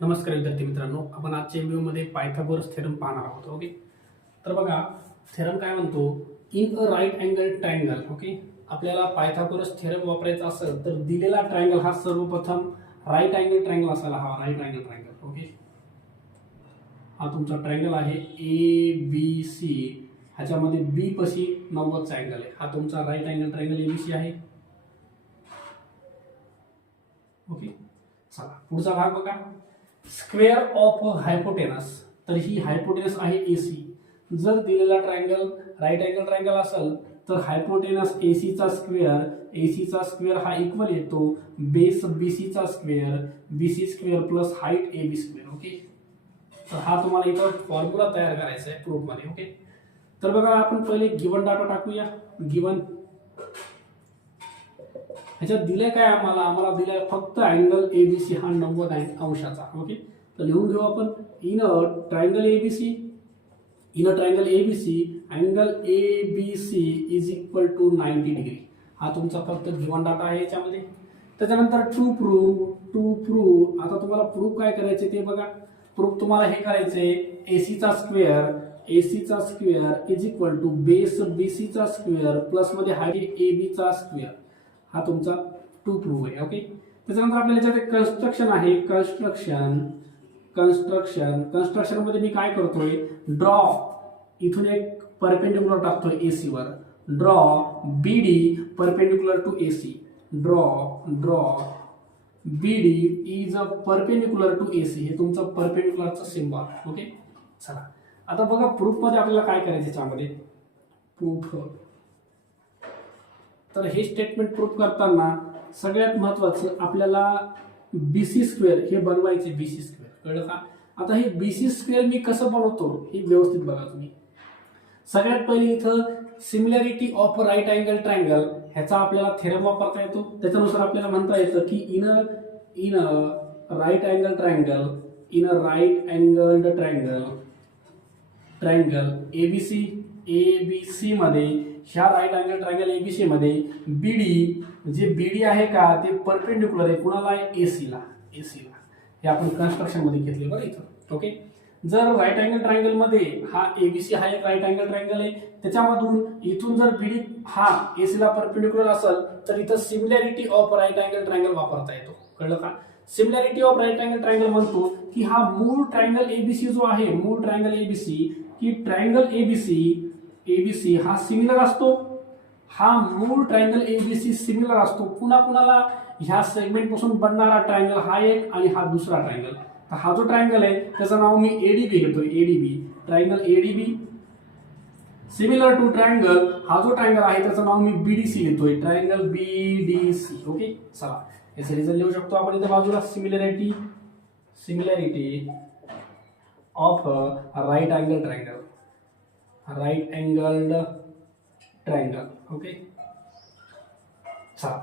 नमस्कार विद्यार्थी मित्रांनो, आपण आजच्या व्हिडिओमध्ये पायथागोरस थेरम पाहणार आहोत. ओके, तर बघा थेरम काय म्हणतो, in a right angle triangle. Okay, आपल्याला पायथागोरस थेरम वापरायचा असेल तर दिलेला ट्रायंगल हा सर्वप्रथम राईट अँगल ट्रायंगल असायला हवा. Right angle triangle. ओके, हा तुमचा ट्रायंगल आहे ABC. ह्याच्यामध्ये बी पशी 90चा अँगल आहे. हा तुमचा राईट अँगल ट्रायंगल ABC आहे. ओके, चला पुढचा भाग बघा. Square of hypotenuse. तर ही हायपोटेनस आहे AC. जर दिलेला ट्रायंगल राईट अँगल ट्रायंगल असेल तर हायपोटेनस AC चा स्क्वेअर हा इक्वल येतो बेस BC चा square BC square plus height AB square. Okay, तर हा तुम्हाला इथं फॉर्म्युला तयार करायचा आहे प्रूफ मध्ये. ओके, तर बघा आपण पहिले गिवन डाटा टाकूया. गिवन ह्याच्यात दिलंय काय, आम्हाला दिलाय फक्त अँगल ABC हा 90 अंशाचा. ओके, तर लिहून घेऊ आपण. In a triangle ABC angle ABC is equal to 90 degree. हा तुमचा फक्त गिवन डाटा आहे याच्यामध्ये. त्याच्यानंतर टू प्रूव्ह. आता तुम्हाला प्रूफ काय करायचे ते बघा. प्रूफ तुम्हाला हे करायचंय AC चा square is equal to base BC चा स्क्वेअर प्लस मध्ये हाईट AB चा स्क्वेअर. हा तुमचा टू प्रूव्ह आहे. ओके, त्याच्यानंतर आपल्याला याच्यात कन्स्ट्रक्शन आहे. कन्स्ट्रक्शन मध्ये मी काय करतोय, ड्रॉ इथून एक परपेंडिक्युलर टाकतोय AC वर. Draw BD perpendicular to AC. Draw BD is a perpendicular to AC. हे तुमचं परपेंडिक्युलरचं सिम्बॉल. ओके, चला आता बघा प्रूफ मध्ये आपल्याला काय करायचं याच्यामध्ये. प्रूफ, तर हे स्टेटमेंट प्रूफ करताना सगळ्यात महत्वाचं आपल्याला BC स्क्वेअर हे बनवायचे. BC स्क्वेअर कळलं का. आता हे BC स्क्वेअर मी कसं बनवतो हे व्यवस्थित बघा तुम्ही. सगळ्यात पहिले इथं similarity of right angle triangle ह्याचा आपल्याला थेरम वापरता येतो. त्याच्यानुसार आपल्याला म्हणता येतं की in a right angle triangle ABC मध्ये, ह्या राईट अँगल ट्रायंगल ABC मध्ये BD आहे का ते परपेंडिक्युलर आहे कुणाला आहे, AC ला. हे आपण कन्स्ट्रक्शन मध्ये घेतले बरं इथं. ओके, जर राईट अँगल ट्रायंगल मध्ये हा ABC हा एक राईट अँगल ट्रायंगल आहे, त्याच्यामधून इथून जर BD हा AC ला परपेंडिक्युलर असेल तर इथं similarity of right angle triangle वापरता येतो. कळलं का. Similarity of right angle triangle म्हणतो की हा मूळ ट्रायंगल ABC जो आहे, मूळ ट्रायंगल ABC, की ट्रायंगल ABC हा सिमिलर असतो. हा मूळ ट्रायंगल ABC सिमिलर असतो कुणाला, ह्या सेगमेंट पासून बनणारा ट्रायंगल हा एक आणि हा दुसरा ट्रायंगल. तर हा जो ट्रायंगल आहे त्याचं नाव मी ADB घेतोय. Triangle ADB similar to triangle. हा जो ट्रायंगल आहे त्याचं नाव मी BDC घेतोय. Triangle BDC. ओके, चला याचे रिझल्ट लिहू शकतो आपण इथे बाजूला. Similarity of right angle triangle. Okay, चला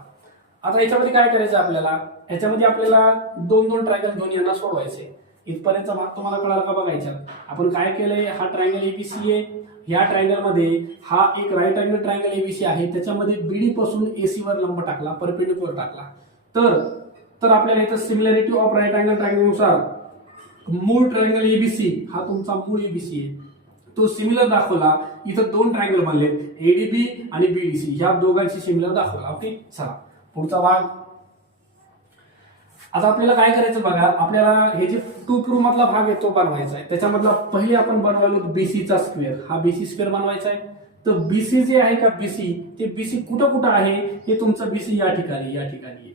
आता याच्यामध्ये काय करायचं आपल्याला. याच्यामध्ये आपल्याला दोन ट्रायंगल दोन्ही यांना सोडवायचे. इथपर्यंतचा भाग तुम्हाला कळाला का बघायचा. आपण काय केलंय, हा ट्रायंगल ABC आहे. ह्या ट्रायंगल मध्ये हा एक राईट अँगल ट्रायंगल ABC आहे, त्याच्यामध्ये BD पासून AC वर लंब टाकला, परपेंडिक्युलर टाकला. तर आपल्याला इथं similarity of right angle triangle नुसार मूळ ट्रायंगल ABC हा तुमचा मूळ ABC आहे, तो सिमिलर दाखवला. इथं दोन ट्रायंगल बनले ADB आणि BDC, ह्या दोघांशी सिमिलर दाखवला. ओके, चला पुढचा भाग. आता आपल्याला काय करायचं बघा. आपल्याला हे जे टू प्रूफ मधला भाग आहे तो बनवायचा आहे. त्याच्यामधला पहिले आपण बनवायलो BC चा स्क्वेअर. हा BC स्क्वेअर बनवायचा आहे. तर BC जे आहे का BC, ते BC कुठं आहे, हे तुमचं BC या ठिकाणी आहे.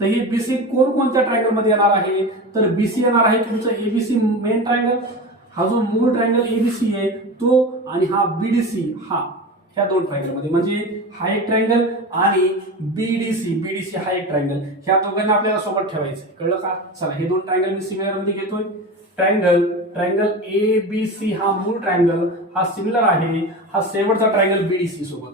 तर हे BC कोणत्या ट्रायंगल मध्ये येणार आहे, तर BC येणार आहे तुमचं ABC मेन ट्रायंगल. हा जो मूळ ट्रायंगल ABC आहे तो, आणि हा BDC ह्या दोन ट्रायंगल मध्ये, म्हणजे हा एक ट्रायंगल आणि BDC हा एक ट्रायंगल. ह्या दोघांना आपल्याला सोबत ठेवायचं. कळलं का. चला हे दोन ट्रायंगल मी सिमिलर मध्ये घेतोय. ट्रायंगल ABC हा मूळ ट्रायंगल हा सिमिलर आहे हा शेवटचा ट्रायंगल BDC सोबत.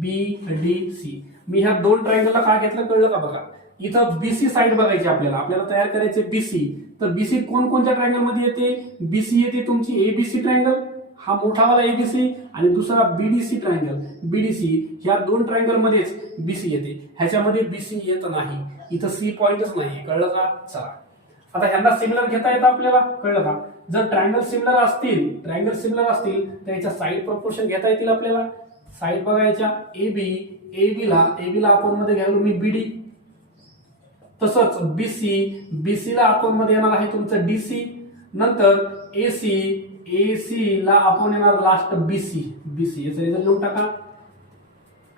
BDC मी ह्या दोन ट्रायंगलला काय घेतलं कळलं का बघा. इथं BC साइड बघायची आपल्याला तयार करायचे BC. तर BC कोणत्या ट्रायंगल मध्ये येते, BC येते तुमची ABC ट्रायंगल, हा मोठावाला ABC, आणि दुसरा BDC ट्रायंगल. BDC ह्या दोन ट्रायंगल मध्येच BC येते, ह्याच्यामध्ये BC येत नाही. इथं C पॉइंटच नाही. कळलं का. चला आता ह्यांना सिमिलर घेता येतं आपल्याला, कळलं का? जर ट्रायंगल सिमिलर असतील तर याच्या साईड प्रपोर्शन घेता येतील आपल्याला. साईड बघायच्या, एबी ला आपण मध्ये घ्यायला मी बीडी, तसंच बीसी ला आपण मध्ये येणार आहे तुमचं डीसी, नंतर एसी ला आपण येणार लास्ट बीसी याचा रिझल्ट लिहून टाका.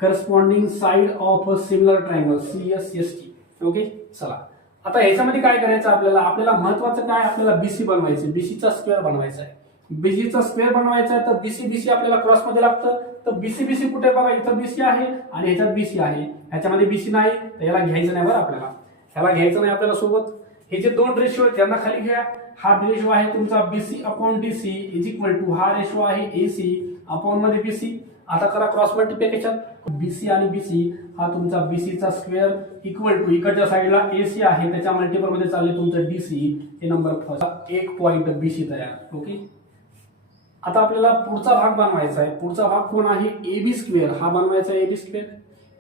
Corresponding side of a similar triangle CSST. Okay, चला आता ह्याच्यामध्ये काय करायचं आपल्याला महत्वाचं काय, आपल्याला बीसी बनवायचं, बीसीचा स्क्वेअर बनवायचा आहे. बीसीचा स्क्वेअर बनवायचा आहे तर बीसी आपल्याला क्रॉस मध्ये लागतं. तर बीसी कुठे बघा, इथं बीसी आहे आणि ह्याच्यात बीसी आहे, ह्याच्यामध्ये बीसी नाही तर याला घ्यायचं नाही बरं आपल्याला, ह्याला घ्यायचं नाही आपल्याला सोबत. हे जे दोन रेशो आहेत त्यांना खाली घ्या. हा रेशो आहे तुमचा BC upon DC is equal to हा रेशो आहे AC अपॉन मध्ये BC. आता करा क्रॉस मल्टिप्लिकेशन, BC आणि BC हा तुमचा BCचा स्क्वेअर इक्वल टू इकडच्या साईडला AC आहे त्याच्या मल्टिपल मध्ये चालले तुमचं DC, हे नंबर फर्स्ट एक पॉइंट BC तयार. ओके, आता आपल्याला पुढचा भाग बनवायचा आहे. पुढचा भाग कोण आहे, AB स्क्वेअर हा बनवायचा आहे, AB स्क्वेअर.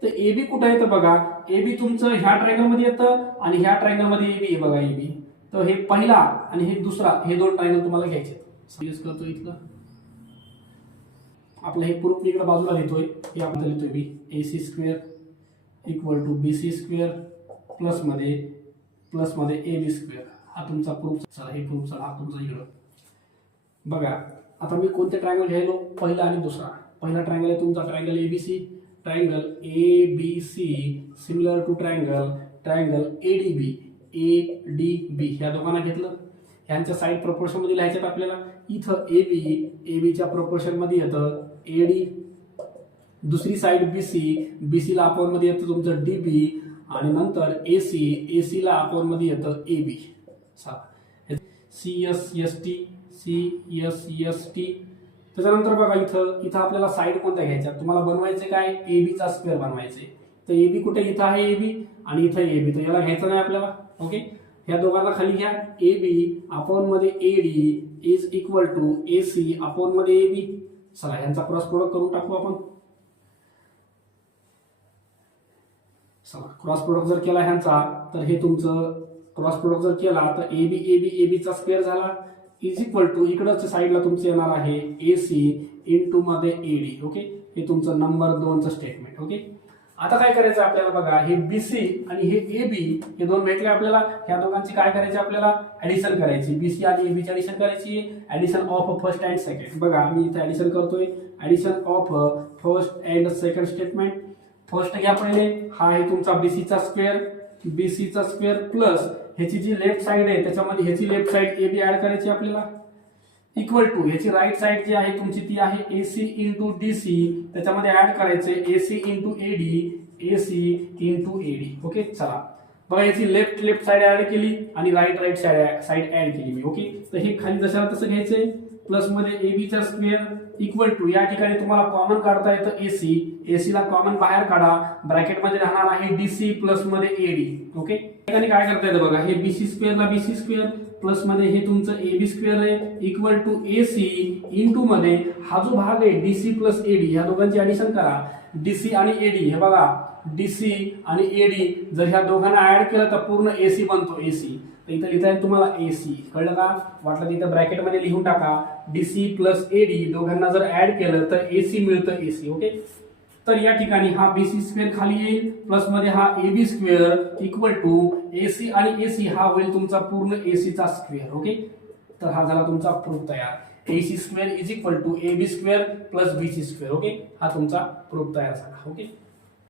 तर AB कुठे येतं बघा, AB तुमचं ह्या ट्रायंगल मध्ये येतं आणि ह्या ट्रायंगल मध्ये AB आहे बघा AB. तर हे पहिला आणि हे दुसरा, हे दोन ट्रायंगल तुम्हाला घ्यायचे. समज करतो इथलं आपलं हे प्रूफ इकडे बाजूला लिहितोय, हे आपण लिहितोय बी AC square equal to BC square plus मध्ये AB स्क्वेअर. हा तुमचा प्रूफ. चला हे प्रूफ चला हा तुमचा इकडं बघा. आता मी कोणते ट्रायंगल घ्यायलो, पहिला आणि दुसरा. पहिला ट्रायंगल आहे तुमचा triangle ABC, triangle ABC similar to triangle ADB ह्या दोघांना घेतलं. ह्यांच्या साईड प्रपोर्शन मध्ये लिहायच्यात आपल्याला. इथं AB च्या प्रपोर्शन मध्ये येतं AD, दुसरी साईड BC ला अपॉन मध्ये येतं तुमचं DB आणि नंतर AC ला अपॉन मध्ये येतं AB. CSST. त्याच्यानंतर बघा इथं आपल्याला साईड कोणत्या घ्यायच्या, तुम्हाला बनवायचे काय, AB चा स्क्वेअर बनवायचे. तर AB कुठे, इथं आहे AB आणि इथं AB, तर याला घ्यायचं नाही आपल्याला. ओके, ह्या दोघांना खाली घ्या. AB अपॉन मध्ये AD is equal to AC upon मध्ये AB. चला ह्यांचा क्रॉस प्रोडक्ट करून टाकू आपण. चला क्रॉस प्रोडक्ट जर केला ह्यांचा तर हे तुमचं क्रॉस प्रोडक्ट जर केला तर AB चा स्क्वेअर झाला इज इक्वल टू इकडच्या साईडला तुमचं येणार आहे AC इंटू मध्ये AD. ओके, हे तुमचं नंबर 2चं स्टेटमेंट. ओके, आता काय करायचं आपल्याला बघा, हे BC आणि हे AB हे दोन भेटले आपल्याला. ह्या दोघांची काय करायची आपल्याला, ऍडिशन करायची. BC आणि AB ची ऍडिशन करायची, addition of first and second. बघा मी इथे ऍडिशन करतोय, addition of first and second statement. First घ्या पहिले, हा आहे तुमचा BC चा स्क्वेअर प्लस ह्याची जी लेफ्ट साइड आहे त्याच्यामध्ये ह्याची लेफ्ट साइड AB ऍड करायची आपल्याला इक्वल टू ह्याची राईट साइड जी आहे तुमची ती आहे AC इंटू DC, त्याच्यामध्ये ऍड करायचे AC इंटू AD. ओके, चला बघा याची लेफ्ट साइड ऍड केली आणि राईट साइड ऍड केली मी. ओके, तर हे खाली जशाला तसं घ्यायचंय. प्लस मध्ये AB चा स्क्वेअर इक्वल टू या ठिकाणी तुम्हाला कॉमन काढता येतं AC ला कॉमन बाहेर काढा, ब्रॅकेट मध्ये राहणार आहे DC प्लस मध्ये AD. ओके, ठिकाणी काय करता येतं बघा, हे BC स्क्वेअर प्लस मध्ये हे तुमचं AB स्क्वेअर आहे इक्वल टू AC इंटू मध्ये हा जो भाग आहे DC प्लस AD ह्या दोघांची ऍडिशन करा. DC आणि AD हे बघा, DC आणि AD जर ह्या दोघांना ऍड केलं तर पूर्ण AC बनतो AC. तर इथं लिहिता येईल तुम्हाला AC, कळलं का? वाटलं इथं ब्रॅकेट मध्ये लिहून टाका DC प्लस AD दोघांना जर ऍड केलं तर AC मिळतं AC. ओके, तर या ठिकाणी हा BC स्क्वेअर खाली येईल प्लस मध्ये हा AB square equal to AC आणि AC हा होईल तुमचा पूर्ण AC चा स्क्वेअर. ओके, तर हा झाला तुमचा प्रूफ तयार. AC square is equal to AB square plus BC square. Okay, हा तुमचा प्रूफ तयार झाला. ओके.